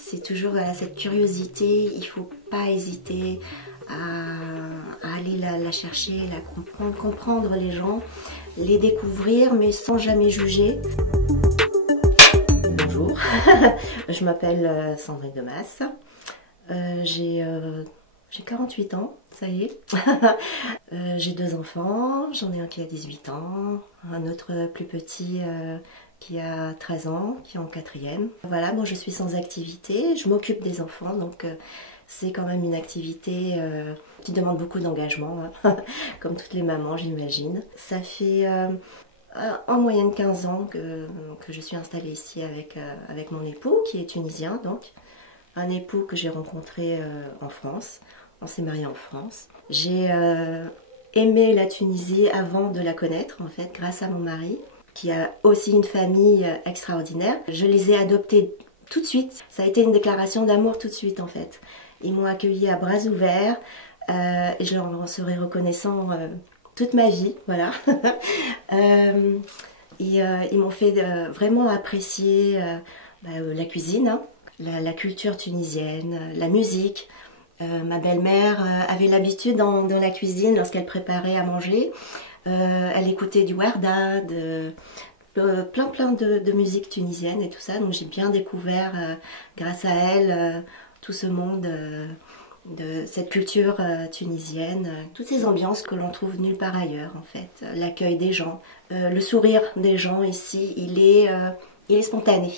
C'est toujours cette curiosité, il ne faut pas hésiter à aller la chercher, la comprendre les gens, les découvrir, mais sans jamais juger. Bonjour, je m'appelle Sandrine Demas, j'ai 48 ans, ça y est. J'ai 2 enfants, j'en ai un qui a 18 ans, un autre plus petit qui a 13 ans, qui est en 4e. Voilà, moi je suis sans activité, je m'occupe des enfants, donc c'est quand même une activité qui demande beaucoup d'engagement, hein, comme toutes les mamans j'imagine. Ça fait en moyenne 15 ans que je suis installée ici avec mon époux, qui est tunisien donc. Un époux que j'ai rencontré en France, on s'est mariés en France. J'ai aimé la Tunisie avant de la connaître en fait, grâce à mon mari, qui a aussi une famille extraordinaire. Je les ai adoptés tout de suite. Ça a été une déclaration d'amour tout de suite en fait. Ils m'ont accueillie à bras ouverts et je leur en serai reconnaissant toute ma vie, voilà. Ils m'ont fait vraiment apprécier la cuisine, hein, la culture tunisienne, la musique. Ma belle-mère avait l'habitude dans la cuisine, lorsqu'elle préparait à manger, elle écoutait du Warda, plein de musique tunisienne et tout ça. Donc j'ai bien découvert, grâce à elle, tout ce monde de cette culture tunisienne, toutes ces ambiances que l'on trouve nulle part ailleurs en fait. L'accueil des gens, le sourire des gens ici, il est spontané.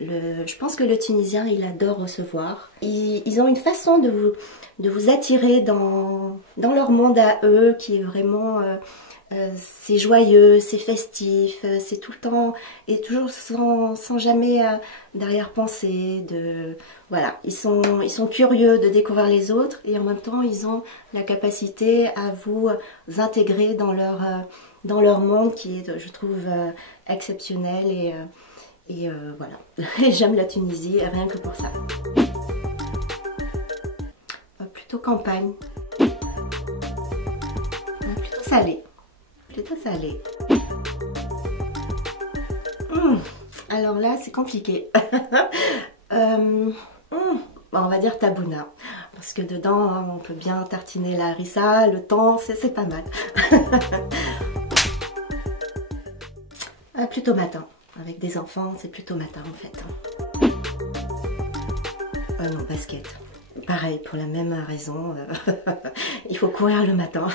Je pense que le Tunisien, il adore recevoir. Ils ont une façon de vous attirer dans leur monde à eux qui est vraiment... c'est joyeux, c'est festif, c'est tout le temps et toujours sans jamais d'arrière-pensée. Voilà, ils sont curieux de découvrir les autres et en même temps ils ont la capacité à vous intégrer dans leur monde qui est, je trouve, exceptionnel et voilà. J'aime la Tunisie rien que pour ça. Plutôt campagne, plutôt salé. Plutôt salé. Alors là, c'est compliqué. On va dire tabouna. Parce que dedans, on peut bien tartiner la harissa, le thon, c'est pas mal. Plutôt matin. Avec des enfants, c'est plutôt matin en fait. Non, basket. Pareil, pour la même raison. Il faut courir le matin.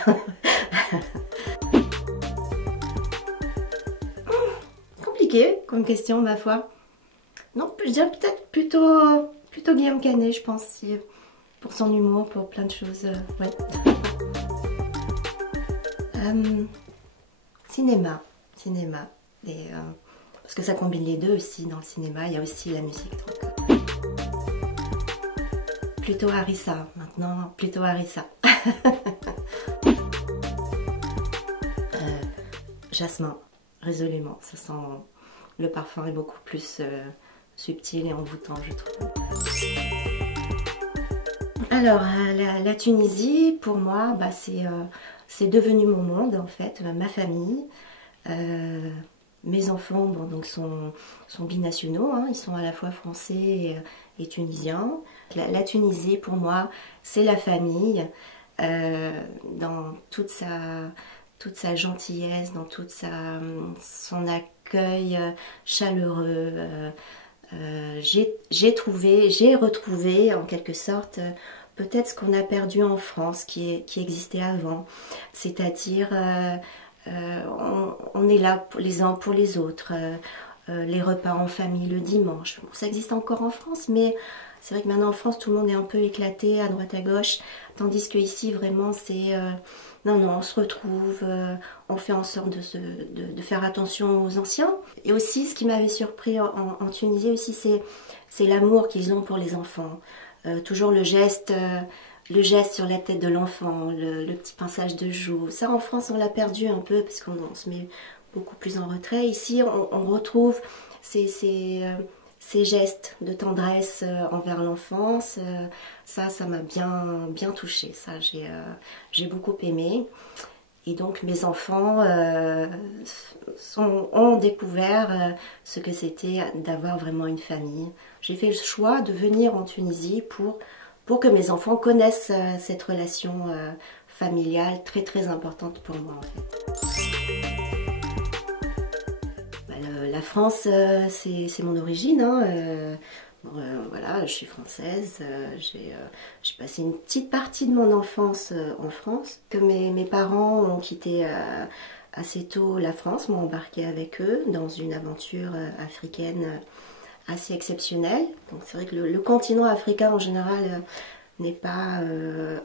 Comme question, ma foi. Non, je dirais peut-être plutôt Guillaume Canet, je pense, pour son humour, pour plein de choses. Ouais. Cinéma. Parce que ça combine les deux aussi dans le cinéma, il y a aussi la musique. Donc, plutôt harissa, maintenant, plutôt harissa. Jasmin, résolument, ça sent... Le parfum est beaucoup plus subtil et envoûtant, je trouve. Alors, la Tunisie, pour moi, c'est devenu mon monde, en fait, ma famille. Mes enfants donc sont binationaux, hein, ils sont à la fois français et tunisiens. La Tunisie, pour moi, c'est la famille, dans toute sa gentillesse, dans son accueil chaleureux. J'ai retrouvé en quelque sorte peut-être ce qu'on a perdu en France, qui existait avant. C'est-à-dire, on est là les uns pour les autres. Les repas en famille le dimanche. Bon, ça existe encore en France, mais c'est vrai que maintenant en France, tout le monde est un peu éclaté à droite à gauche, tandis que ici vraiment c'est... non, on se retrouve, on fait en sorte de faire attention aux anciens. Et aussi, ce qui m'avait surpris en Tunisie aussi, c'est l'amour qu'ils ont pour les enfants. Toujours le geste sur la tête de l'enfant, le petit pinçage de joue. Ça, en France, on l'a perdu un peu parce qu'on se met beaucoup plus en retrait. Ici, on retrouve ces gestes de tendresse envers l'enfance. Ça m'a bien touchée. Ça, j'ai beaucoup aimé. Et donc mes enfants ont découvert ce que c'était d'avoir vraiment une famille. J'ai fait le choix de venir en Tunisie pour que mes enfants connaissent cette relation familiale très très importante pour moi en fait. La France, c'est mon origine. Voilà, je suis française. J'ai passé une petite partie de mon enfance en France. Que mes parents ont quitté assez tôt la France, m'ont embarqué avec eux dans une aventure africaine assez exceptionnelle. Donc c'est vrai que le continent africain en général n'est pas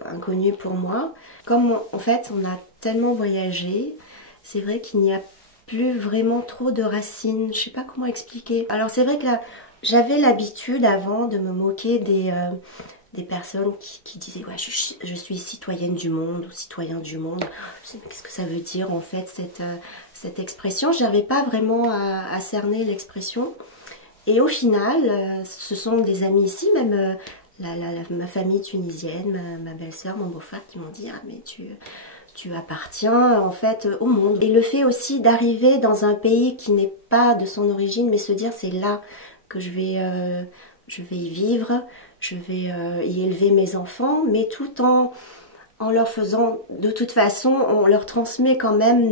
inconnu pour moi. Comme en fait on a tellement voyagé, c'est vrai qu'il n'y a plus vraiment trop de racines, je sais pas comment expliquer. Alors c'est vrai que là, j'avais l'habitude avant de me moquer des personnes qui disaient ouais, je suis citoyenne du monde ou citoyen du monde. Je sais mais qu'est-ce que ça veut dire en fait cette expression. Je n'arrivais pas vraiment à cerner l'expression. Et au final, ce sont des amis ici, même ma famille tunisienne, ma belle-sœur, mon beau-frère qui m'ont dit ah mais tu appartiens en fait au monde. Et le fait aussi d'arriver dans un pays qui n'est pas de son origine, mais se dire c'est là que je vais y vivre, je vais y élever mes enfants, mais tout en leur faisant, de toute façon, on leur transmet quand même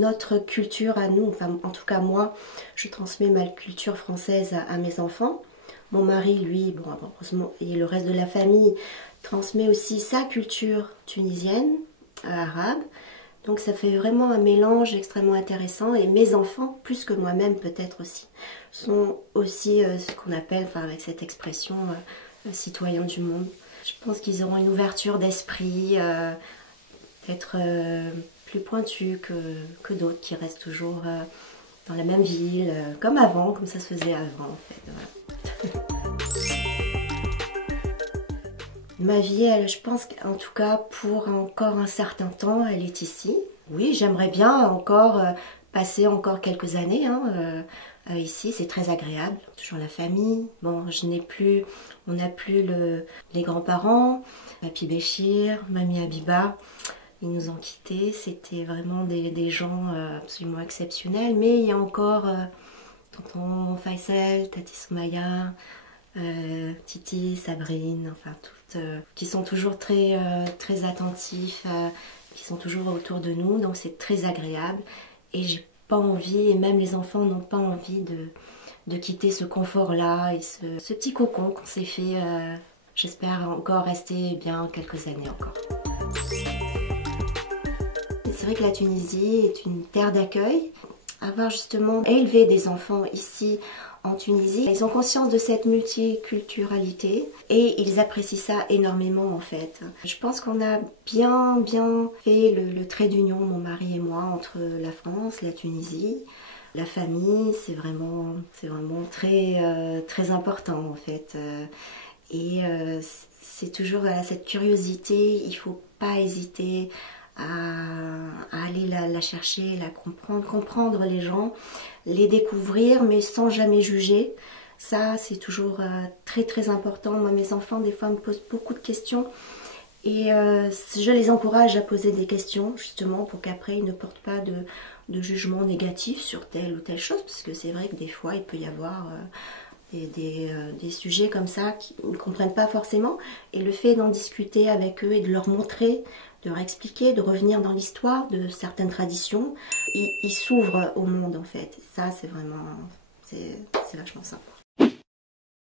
notre culture à nous. Enfin, en tout cas moi, je transmets ma culture française à mes enfants. Mon mari, lui, bon, heureusement, et le reste de la famille transmet aussi sa culture tunisienne, arabe. Donc ça fait vraiment un mélange extrêmement intéressant et mes enfants, plus que moi-même peut-être aussi, sont aussi ce qu'on appelle, enfin avec cette expression, citoyens du monde. Je pense qu'ils auront une ouverture d'esprit, peut-être plus pointue que d'autres qui restent toujours dans la même ville, comme avant, comme ça se faisait avant en fait. Voilà. Ma vie, elle, je pense qu'en tout cas pour encore un certain temps, elle est ici. Oui, j'aimerais bien encore passer encore quelques années ici. C'est très agréable, toujours la famille. Bon, on n'a plus les grands-parents, Papi Béchir, Mamie Habiba. Ils nous ont quittés. C'était vraiment des gens absolument exceptionnels. Mais il y a encore tonton Faisal, Tati Soumaya, Titi, Sabrine, enfin toutes, qui sont toujours très, très attentifs, qui sont toujours autour de nous, donc c'est très agréable. Et j'ai pas envie, et même les enfants n'ont pas envie de quitter ce confort-là et ce petit cocon qu'on s'est fait, j'espère encore rester bien quelques années encore. C'est vrai que la Tunisie est une terre d'accueil. Avoir justement élevé des enfants ici en Tunisie, ils ont conscience de cette multiculturalité et ils apprécient ça énormément en fait. Je pense qu'on a bien fait le trait d'union, mon mari et moi, entre la France, la Tunisie. La famille, c'est vraiment très, très important en fait. Et c'est toujours cette curiosité, il ne faut pas hésiter à aller la chercher, la comprendre les gens, les découvrir, mais sans jamais juger. Ça, c'est toujours très très important. Moi, mes enfants, des fois, me posent beaucoup de questions et je les encourage à poser des questions, justement, pour qu'après, ils ne portent pas de jugement négatif sur telle ou telle chose, parce que c'est vrai que des fois, il peut y avoir des sujets comme ça qu'ils ne comprennent pas forcément. Et le fait d'en discuter avec eux et de leur montrer, de leur expliquer, de revenir dans l'histoire de certaines traditions, ils s'ouvrent au monde en fait. Et ça, c'est vraiment, c'est vachement sympa.